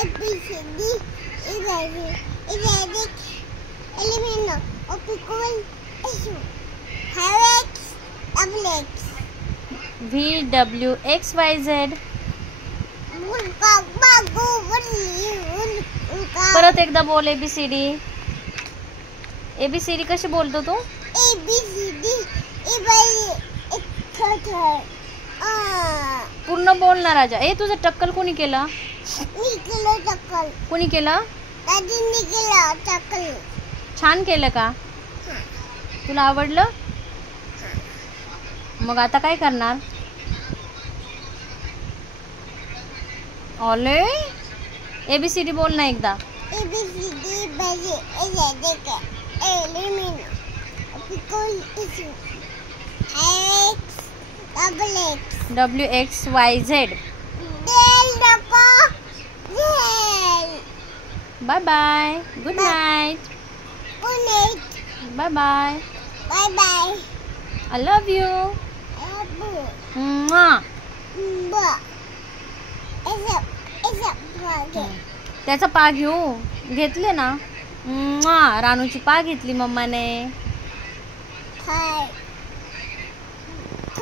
ABCD Erratic Eliminate Optical Issue X double X VWXYZ. परत एकदा बोल ABCD. ABCD कशी बोलतो तू? ABCD पूर्ण बोल ना राजा. तुझं टक्कल कोणी केलं? मी केलं टक्कल. कोणी केलं? दादींनी केलं टक्कल. छान केलं का? तुला आवडलं? मग आता काय करणार? ओले ABCD बोल ना एकदा. ABCD Eliminate Optical Issue X double X WXYZ. Bye bye. Good night. Good night. Bye bye. Bye bye. I love you. Mwah. त्याचा पा घेऊ. घेतले ना. रानूची पा घेतली मम्माने.